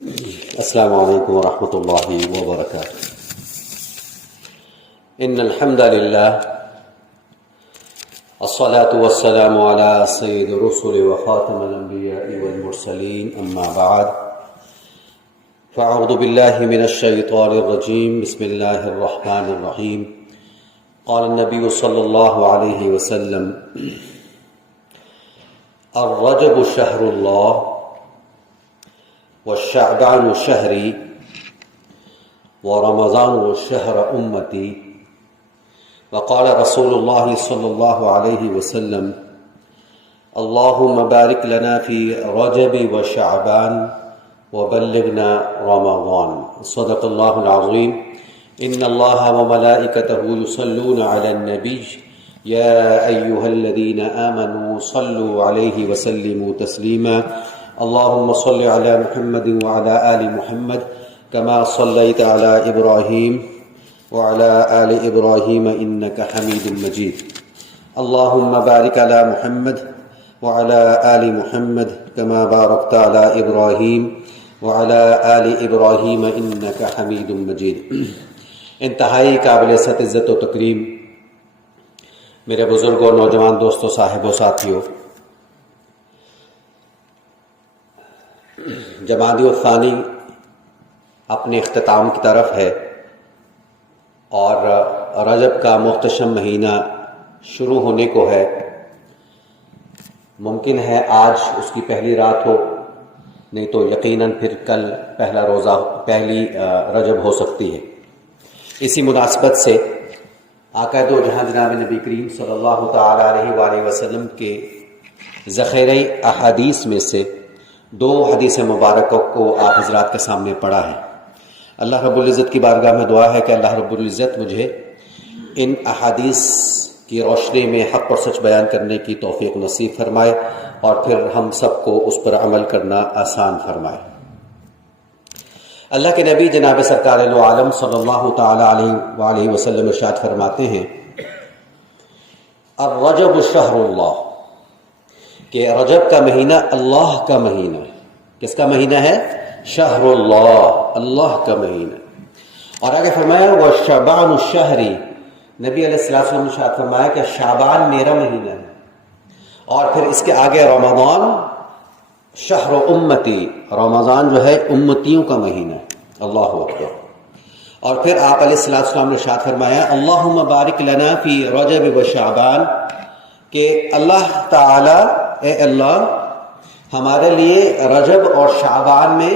السلام علیکم ورحمۃ اللہ وبرکاتہ۔ ان الحمد للہ الصلاة والسلام على سید الرسل وخاتم الانبیاء والمرسلین، اما بعد فاعوذ باللہ من الشیطان الرجیم، بسم اللہ الرحمن الرحیم۔ قال النبی صلی اللہ علیہ وسلم: الرجب شہر اللہ والشعبان شہری ورمضان شہر امتی، وقال رسول اللہ صلی اللہ علیہ وسلم: اللہم بارک لنا فی رجب وشعبان وبلغنا رمضان۔ صدق اللہ العظیم۔ ان اللہ وملائکتہ یصلون علی النبی یا ایہا الذین آمنوا صلوا علیہ وسلموا تسلیما۔ اللهم صل على محمد وعلى آل محمد كما صليت على إبراهيم وعلى آل إبراهيم إنك حميد مجيد۔ اللهم بارك على محمد وعلى آل محمد كما باركت على إبراهيم وعلى آل إبراهيم إنك حميد مجيد۔ انتہائی قابل عزت و تکریم میرے بزرگوں، نوجوان دوستوں، صاحبوں، ساتھیوں، جمادی الثانی اپنے اختتام کی طرف ہے اور رجب کا محتشم مہینہ شروع ہونے کو ہے۔ ممکن ہے آج اس کی پہلی رات ہو، نہیں تو یقیناً پھر کل پہلی رجب ہو سکتی ہے۔ اسی مناسبت سے آقا دو جہاں جناب نبی کریم صلی اللہ تعالی علیہ وآلہ وسلم کے ذخیرہ احادیث میں سے دو حدیث مبارکوں کو آپ حضرات کے سامنے پڑھا ہے۔ اللہ رب العزت کی بارگاہ میں دعا ہے کہ اللہ رب العزت مجھے ان احادیث کی روشنی میں حق اور سچ بیان کرنے کی توفیق نصیب فرمائے اور پھر ہم سب کو اس پر عمل کرنا آسان فرمائے۔ اللہ کے نبی جناب سرکار عالم صلی اللہ تعالی علیہ وآلہ وسلم ارشاد فرماتے ہیں: الرجب شہر اللہ، کہ رجب کا مہینہ اللہ کا مہینہ ہے۔ کس کا مہینہ ہے؟ شہر اللہ، اللہ کا مہینہ۔ اور آگے فرمایا وشعبان الشہری، نبی علیہ السلام نے ارشاد فرمایا کہ شعبان میرا مہینہ ہے۔ اور پھر اس کے آگے رمضان شہر امتی، رمضان جو ہے امتیوں کا مہینہ ہے۔ اللہ اکبر۔ اور پھر آپ علیہ السلام نے ارشاد فرمایا اللہم بارک لنا فی رجب و شعبان، کہ اللہ تعالی، اے اللہ ہمارے لیے رجب اور شعبان میں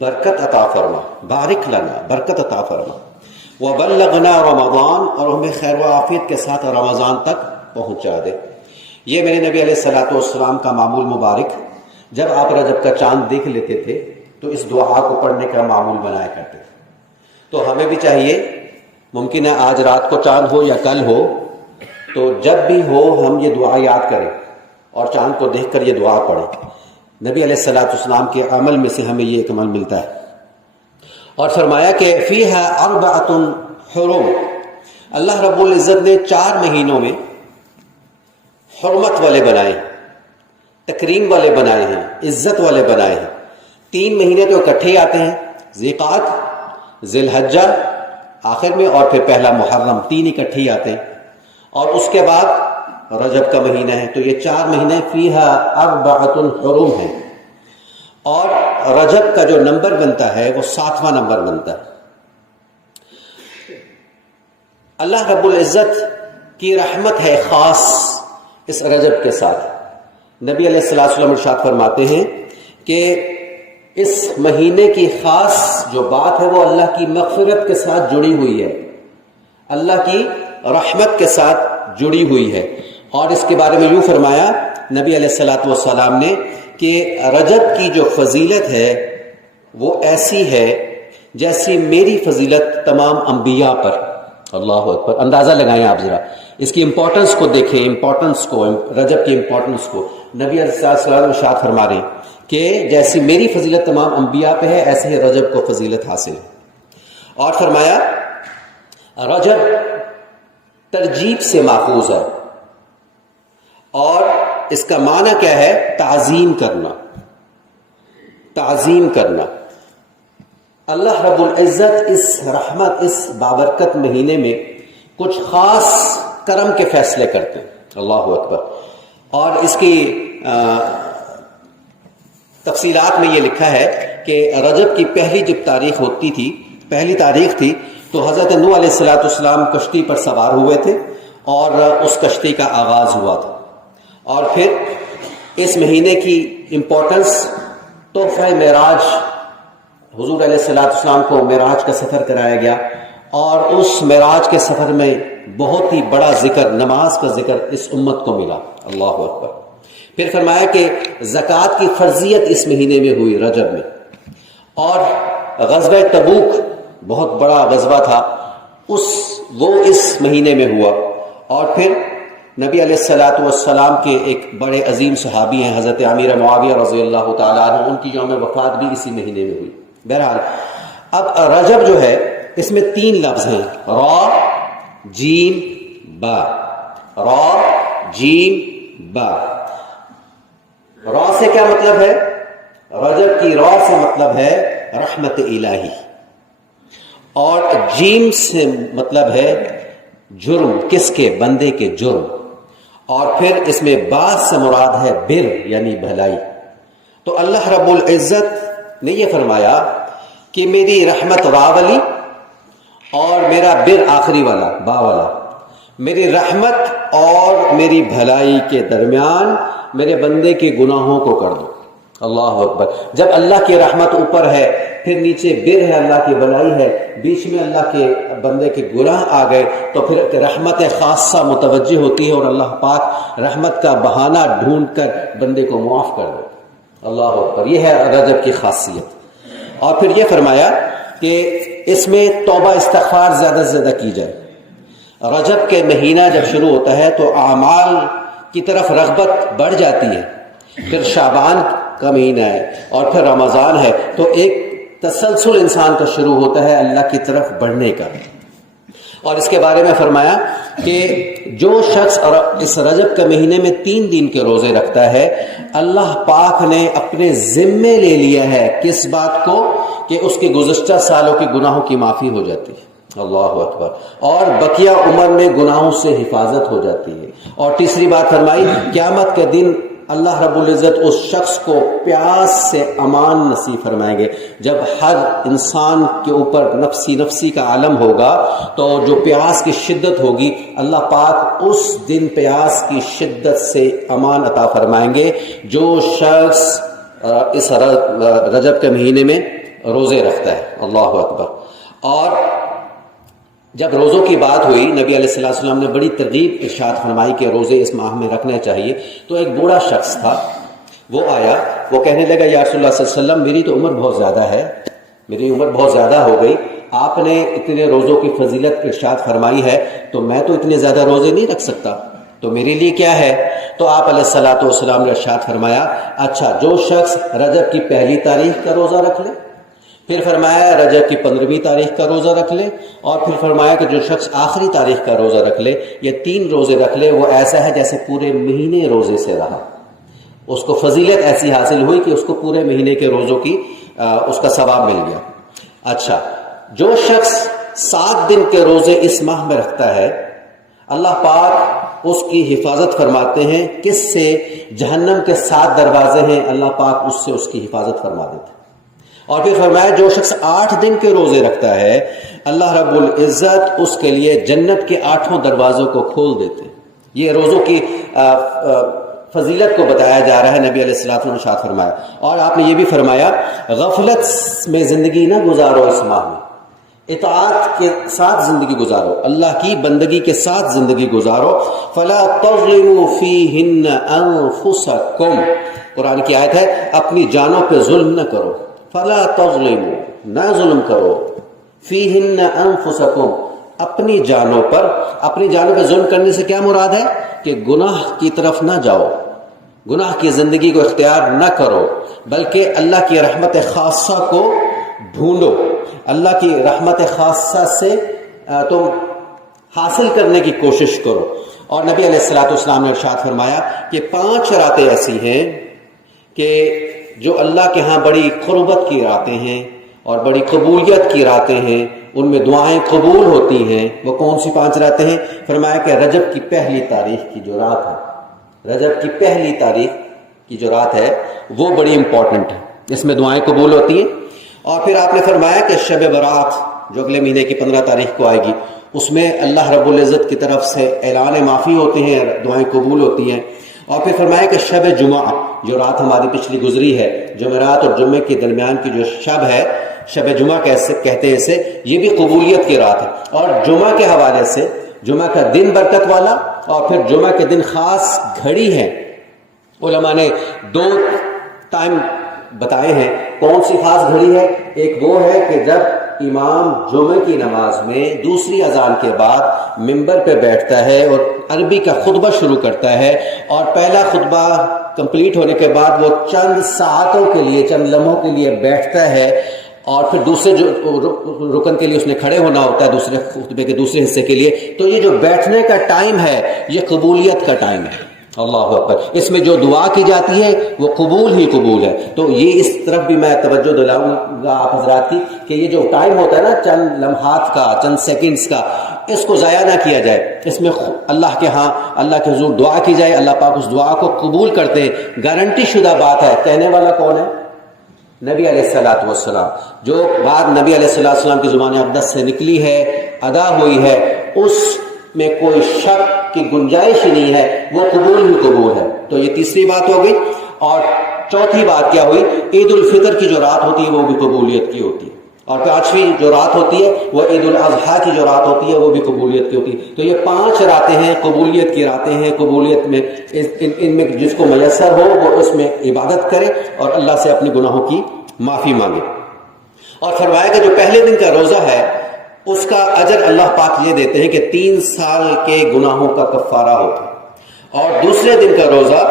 برکت عطا فرما، بارک لنا، برکت عطا فرما، وبلغنا رمضان، اور ہمیں خیر و عافیت کے ساتھ رمضان تک پہنچا دے۔ یہ میرے نبی علیہ السلام کا معمول مبارک، جب آپ رجب کا چاند دیکھ لیتے تھے تو اس دعا کو پڑھنے کا معمول بنایا کرتے تھے۔ تو ہمیں بھی چاہیے، ممکن ہے آج رات کو چاند ہو یا کل ہو، تو جب بھی ہو ہم یہ دعا یاد کریں اور چاند کو دیکھ کر یہ دعا پڑھیں۔ نبی علیہ السلام کے عمل میں سے ہمیں یہ ایک عمل ملتا ہے۔ اور فرمایا کہ فیہا اربعۃ حرم، اللہ رب العزت نے 4 مہینوں میں حرمت والے بنائے ہیں، تکریم والے بنائے ہیں، عزت والے بنائے ہیں۔ 3 مہینے تو اکٹھے ہی آتے ہیں، ذی القعدہ، ذی الحجہ آخر میں، اور پھر پہلا محرم، 3 اکٹھے ہی آتے ہیں۔ اور اس کے بعد رجب کا مہینہ ہے، تو یہ 4 مہینے فیہا اربعۃ حرم ہیں۔ اور رجب کا جو نمبر بنتا ہے وہ 7واں نمبر بنتا ہے۔ اللہ رب العزت کی رحمت ہے خاص اس رجب کے ساتھ۔ نبی علیہ السلام ارشاد فرماتے ہیں کہ اس مہینے کی خاص جو بات ہے وہ اللہ کی مغفرت کے ساتھ جڑی ہوئی ہے، اللہ کی رحمت کے ساتھ جڑی ہوئی ہے۔ اور اس کے بارے میں یوں فرمایا نبی علیہ السلام نے کہ رجب کی جو فضیلت ہے وہ ایسی ہے جیسی میری فضیلت تمام انبیاء پر۔ اللہ اکبر۔ اندازہ لگائیں آپ ذرا، اس کی امپورٹنس کو دیکھیں، امپورٹنس کو، رجب کی امپورٹنس کو۔ نبی علیہ السلام ارشاد فرما رہے ہیں کہ جیسی میری فضیلت تمام انبیاء پہ ہے، ایسے ہی رجب کو فضیلت حاصل ہے۔ اور فرمایا رجب ترجیب سے ماخوذ ہے، اور اس کا معنی کیا ہے؟ تعظیم کرنا، تعظیم کرنا. اللہ رب العزت اس رحمت، اس بابرکت مہینے میں کچھ خاص کرم کے فیصلے کرتے ہیں. اللہ اکبر. اور اس کی تفصیلات میں یہ لکھا ہے کہ رجب کی پہلی جب تاریخ ہوتی تھی، پہلی تاریخ تھی، تو حضرت نوح علیہ السلام کشتی پر سوار ہوئے تھے اور اس کشتی کا آغاز ہوا تھا. اور پھر اس مہینے کی امپورٹنس، تحفہ معراج، حضور علیہ السلام کو معراج کا سفر کرایا گیا اور اس معراج کے سفر میں بہت ہی بڑا ذکر، نماز کا ذکر اس امت کو ملا. اللہ اکبر. پھر فرمایا کہ زکوٰۃ کی فرضیت اس مہینے میں ہوئی، رجب میں. اور غزوہ تبوک بہت بڑا غزوہ تھا، وہ اس مہینے میں ہوا. اور پھر نبی علیہ السلام کے ایک بڑے عظیم صحابی ہیں حضرت امیر معاویہ رضی اللہ تعالیٰ عنہ، ان کی یوم وفات بھی اسی مہینے میں ہوئی. بہرحال اب رجب جو ہے اس میں 3 لفظ ہیں، را جیم با. را جیم با. را سے کیا مطلب ہے؟ رجب کی را سے مطلب ہے رحمت الہی، اور جیم سے مطلب ہے جرم، کس کے؟ بندے کے جرم. اور پھر اس میں با سے مراد ہے بر، یعنی بھلائی. تو اللہ رب العزت نے یہ فرمایا کہ میری رحمت را والی اور میرا بر آخری والا، با والا، میری رحمت اور میری بھلائی کے درمیان میرے بندے کے گناہوں کو کر دو. اللہ اکبر. جب اللہ کی رحمت اوپر ہے، پھر نیچے بر ہے، اللہ کی بھلائی ہے، بیچ میں اللہ کے بندے کے گناہ آ گئے، تو پھر رحمت خاصہ متوجہ ہوتی ہے اور اللہ پاک رحمت کا بہانہ ڈھونڈ کر بندے کو معاف کر دے. اللہ اکبر. یہ ہے رجب کی خاصیت. اور پھر یہ فرمایا کہ اس میں توبہ استغفار زیادہ سے زیادہ کی جائے. رجب کے مہینہ جب شروع ہوتا ہے تو اعمال کی طرف رغبت بڑھ جاتی ہے. پھر شعبان کا مہینہ ہے اور پھر رمضان ہے، تو ایک تسلسل انسان کا شروع ہوتا ہے اللہ کی طرف بڑھنے کا. اور اس کے بارے میں فرمایا کہ جو شخص اس رجب کے مہینے میں 3 دن کے روزے رکھتا ہے، اللہ پاک نے اپنے ذمے لے لیا ہے کس بات کو؟ کہ اس کے گزشتہ سالوں کے گناہوں کی معافی ہو جاتی ہے. اللہ اکبر. اور بقیہ عمر میں گناہوں سے حفاظت ہو جاتی ہے. اور تیسری بات فرمائی، قیامت کے دن اللہ رب العزت اس شخص کو پیاس سے امان نصیب فرمائیں گے. جب ہر انسان کے اوپر نفسی کا عالم ہوگا تو جو پیاس کی شدت ہوگی، اللہ پاک اس دن پیاس کی شدت سے امان عطا فرمائیں گے جو شخص اس رجب کے مہینے میں روزے رکھتا ہے. اللہ اکبر. اور جب روزوں کی بات ہوئی، نبی علیہ السلام نے بڑی ترغیب ارشاد فرمائی کہ روزے اس ماہ میں رکھنے چاہیے. تو ایک بوڑھا شخص تھا، وہ آیا، وہ کہنے لگا یا رسول اللہ صلی اللہ علیہ وسلم، میری تو عمر بہت زیادہ ہے، میری عمر بہت زیادہ ہو گئی، آپ نے اتنے روزوں کی فضیلت ارشاد فرمائی ہے، تو میں تو اتنے زیادہ روزے نہیں رکھ سکتا، تو میرے لیے کیا ہے؟ تو آپ علیہ السلام نے ارشاد فرمایا، اچھا جو شخص رجب کی 1 تاریخ کا روزہ رکھ لے، پھر فرمایا رجب کی 15 تاریخ کا روزہ رکھ لے، اور پھر فرمایا کہ جو شخص آخری تاریخ کا روزہ رکھ لے، یہ 3 روزے رکھ لے، وہ ایسا ہے جیسے پورے مہینے روزے سے رہا. اس کو فضیلت ایسی حاصل ہوئی کہ اس کو پورے مہینے کے روزوں کی اس کا ثواب مل گیا. اچھا جو شخص 7 دن کے روزے اس ماہ میں رکھتا ہے، اللہ پاک اس کی حفاظت فرماتے ہیں. کس سے؟ جہنم کے 7 دروازے ہیں، اللہ پاک اس سے اس کی حفاظت فرما دیتے ہیں. اور پھر فرمایا جو شخص 8 دن کے روزے رکھتا ہے، اللہ رب العزت اس کے لیے جنت کے 8 دروازوں کو کھول دیتے ہیں. یہ روزوں کی فضیلت کو بتایا جا رہا ہے. نبی علیہ السلام نے ارشاد فرمایا. اور آپ نے یہ بھی فرمایا غفلت میں زندگی نہ گزارو، اس ماہ میں اطاعت کے ساتھ زندگی گزارو، اللہ کی بندگی کے ساتھ زندگی گزارو. فلا تظلموا فیہن انفسکم، قرآن کی آیت ہے، اپنی جانوں پہ ظلم نہ کرو. فلا تظلموا، نہ ظلم کرو، فیہن انفسکم، اپنی جانوں پر. اپنی جانوں پہ ظلم کرنے سے کیا مراد ہے؟ کہ گناہ کی طرف نہ جاؤ، گناہ کی زندگی کو اختیار نہ کرو، بلکہ اللہ کی رحمت خاصہ کو ڈھونڈو. اللہ کی رحمت خاصہ سے تم حاصل کرنے کی کوشش کرو. اور نبی علیہ السلام نے ارشاد فرمایا کہ 5 راتیں ایسی ہیں کہ جو اللہ کے ہاں بڑی قربت کی راتیں ہیں اور بڑی قبولیت کی راتیں ہیں، ان میں دعائیں قبول ہوتی ہیں، وہ کون سی 5 راتیں ہیں؟ فرمایا کہ رجب کی پہلی تاریخ کی جو رات ہے، رجب کی پہلی تاریخ کی جو رات ہے وہ بڑی امپورٹنٹ ہے، اس میں دعائیں قبول ہوتی ہیں۔ اور پھر آپ نے فرمایا کہ شب برات جو اگلے مہینے کی 15 تاریخ کو آئے گی، اس میں اللہ رب العزت کی طرف سے اعلان معافی ہوتے ہیں، دعائیں قبول ہوتی ہیں۔ اور پھر فرمایا کہ شب جمعہ جو رات ہماری پچھلی گزری ہے، جمعرات اور جمعے کے درمیان کی جو شب ہے، شب جمعہ کہتے ہیں اسے، یہ بھی قبولیت کی رات ہے۔ اور جمعہ کے حوالے سے جمعہ کا دن برکت والا، اور پھر جمعہ کے دن خاص گھڑی ہے، علماء نے 2 ٹائم بتائے ہیں کون سی خاص گھڑی ہے۔ ایک وہ ہے کہ جب امام جمعہ کی نماز میں دوسری اذان کے بعد ممبر پہ بیٹھتا ہے اور عربی کا خطبہ شروع کرتا ہے، اور پہلا خطبہ کمپلیٹ ہونے کے بعد وہ چند ساعتوں کے لیے، چند لمحوں کے لیے بیٹھتا ہے، اور پھر دوسرے جو رکن کے لیے اس نے کھڑے ہونا ہوتا ہے دوسرے خطبے کے دوسرے حصے کے لیے، تو یہ جو بیٹھنے کا ٹائم ہے یہ قبولیت کا ٹائم ہے۔ اللہ اکبر، اس میں جو دعا کی جاتی ہے وہ قبول ہی قبول ہے۔ تو یہ اس طرف بھی میں توجہ دلاؤں گا آپ حضرات کی کہ یہ جو ٹائم ہوتا ہے نا، چند لمحات کا، چند سیکنڈز کا، اس کو ضائع نہ کیا جائے، اس میں اللہ کے ہاں، اللہ کے حضور دعا کی جائے، اللہ پاک اس دعا کو قبول کرتے ہیں۔ گارنٹی شدہ بات ہے۔ کہنے والا کون ہے؟ نبی علیہ الصلوۃ والسلام۔ جو بات نبی علیہ الصلوۃ والسلام کی زبان اقدس سے نکلی ہے، ادا ہوئی ہے، اس میں کوئی شک کی گنجائش ہی نہیں ہے، وہ قبول ہی قبول ہے۔ تو یہ تیسری بات ہو گئی۔ اور چوتھی بات کیا ہوئی؟ عید الفطر کی جو رات ہوتی ہے وہ بھی قبولیت کی ہوتی ہے، اور 5ویں جو رات ہوتی ہے وہ عید الاضحیٰ کی جو رات ہوتی ہے وہ بھی قبولیت کی ہوتی ہے۔ تو یہ 5 راتیں ہیں، قبولیت کی راتیں ہیں۔ قبولیت میں ان میں جس کو میسر ہو وہ اس میں عبادت کرے اور اللہ سے اپنے گناہوں کی معافی مانگے۔ اور فرمایا کہ جو پہلے دن کا روزہ ہے اس کا اجر اللہ پاک یہ دیتے ہیں کہ 3 سال کے گناہوں کا کفارہ ہوتا ہے، اور دوسرے دن کا روزہ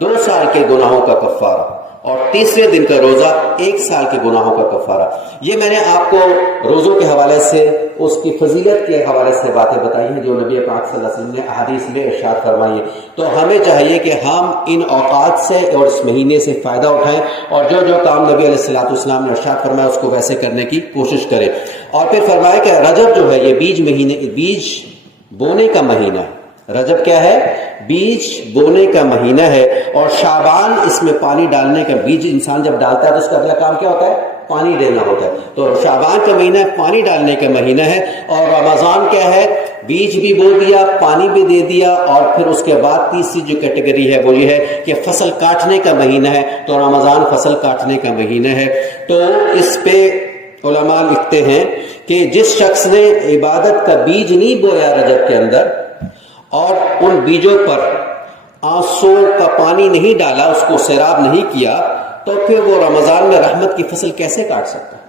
2 سال کے گناہوں کا کفارہ، اور تیسرے دن کا روزہ 1 سال کے گناہوں کا کفارہ۔ یہ میں نے آپ کو روزوں کے حوالے سے، اس کی فضیلت کے حوالے سے باتیں بتائی ہیں جو نبی پاک صلی اللہ علیہ وسلم نے احادیث میں ارشاد فرمائی ہے۔ تو ہمیں چاہیے کہ ہم ان اوقات سے اور اس مہینے سے فائدہ اٹھائیں، اور جو جو کام نبی علیہ الصلوۃ والسلام نے ارشاد فرمایا اس کو ویسے کرنے کی کوشش کریں۔ اور پھر فرمایا کہ رجب جو ہے یہ بیج بونے کا مہینہ ہے۔ رجب کیا ہے؟ بیج بونے کا مہینہ ہے، اور شعبان اس میں پانی ڈالنے کا، بیج انسان جب ڈالتا ہے تو اس کا اگلا کام کیا ہوتا ہے؟ پانی دینا ہوتا ہے۔ تو شعبان کا مہینہ پانی ڈالنے کا مہینہ ہے، اور رمضان کیا ہے؟ بیج بھی بو دیا، پانی بھی دے دیا، اور پھر اس کے بعد تیسری جو کیٹیگری ہے وہ یہ ہے کہ فصل کاٹنے کا مہینہ ہے۔ تو رمضان فصل کاٹنے کا مہینہ ہے۔ تو اس پہ علماء لکھتے ہیں کہ جس شخص نے عبادت کا بیج نہیں بویا رجب کے اندر، اور ان بیجوں پر آنسو کا پانی نہیں ڈالا، اس کو سیراب نہیں کیا، تو پھر وہ رمضان میں رحمت کی فصل کیسے کاٹ سکتا ہے؟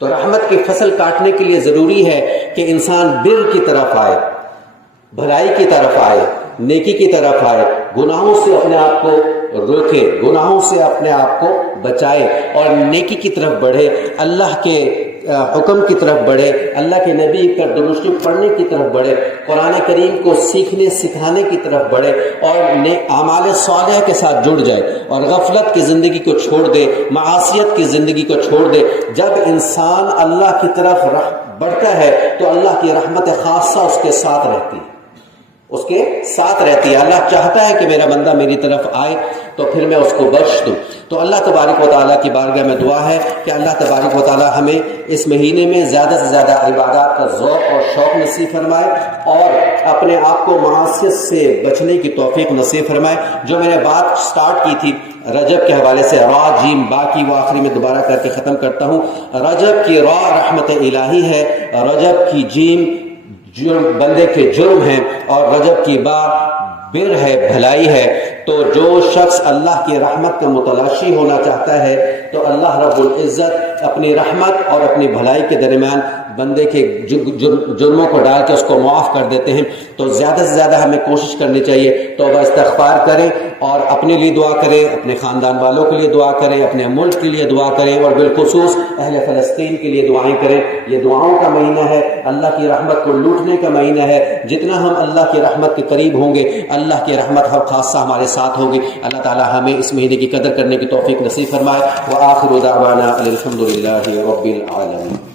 تو رحمت کی فصل کاٹنے کے لیے ضروری ہے کہ انسان بر کی طرف آئے، بھلائی کی طرف آئے، نیکی کی طرف آئے، گناہوں سے اپنے آپ کو روکے، گناہوں سے اپنے آپ کو بچائے، اور نیکی کی طرف بڑھے، اللہ کے حکم کی طرف بڑھے، اللہ کے نبی کا درود شریف پڑھنے کی طرف بڑھے، قرآن کریم کو سیکھنے سکھانے کی طرف بڑھے، اور اعمال صالحہ کے ساتھ جڑ جائے، اور غفلت کی زندگی کو چھوڑ دے، معاصیت کی زندگی کو چھوڑ دے۔ جب انسان اللہ کی طرف بڑھتا ہے تو اللہ کی رحمت خاصہ اس کے ساتھ رہتی ہے، اس کے ساتھ رہتی ہے۔ اللہ چاہتا ہے کہ میرا بندہ میری طرف آئے تو پھر میں اس کو بخش دوں۔ تو اللہ تبارک و تعالیٰ کی بارگاہ میں دعا ہے کہ اللہ تبارک و تعالیٰ ہمیں اس مہینے میں زیادہ سے زیادہ عبادات کا ذوق اور شوق نصیب فرمائے، اور اپنے آپ کو معاصیت سے بچنے کی توفیق نصیب فرمائے۔ جو میں نے بات سٹارٹ کی تھی رجب کے حوالے سے، را جیم با کی، وہ آخری میں دوبارہ کر کے ختم کرتا ہوں۔ رجب کی را رحمت الہی ہے، رجب کی جیم جرم، بندے کے جرم ہیں، اور رجب کی با بر ہے، بھلائی ہے۔ تو جو شخص اللہ کی رحمت کا متلاشی ہونا چاہتا ہے تو اللہ رب العزت اپنی رحمت اور اپنی بھلائی کے درمیان بندے کے جرموں کو ڈال کے اس کو معاف کر دیتے ہیں۔ تو زیادہ سے زیادہ ہمیں کوشش کرنی چاہیے، توبہ استغفار کریں، اور اپنے لیے دعا کریں، اپنے خاندان والوں کے لیے دعا کریں، اپنے ملک کے لیے دعا کریں، اور بالخصوص اہل فلسطین کے لیے دعائیں کریں۔ یہ دعاؤں کا مہینہ ہے، اللہ کی رحمت کو لوٹنے کا مہینہ ہے۔ جتنا ہم اللہ کی رحمت کے قریب ہوں گے، اللہ کی رحمت ہر خاصہ ہمارے ساتھ ہوں گے۔ اللہ تعالی ہمیں اس مہینے کی قدر کرنے کی توفیق نصیب فرمائے۔ وآخر دعوانا الحمد للہ رب العالمین۔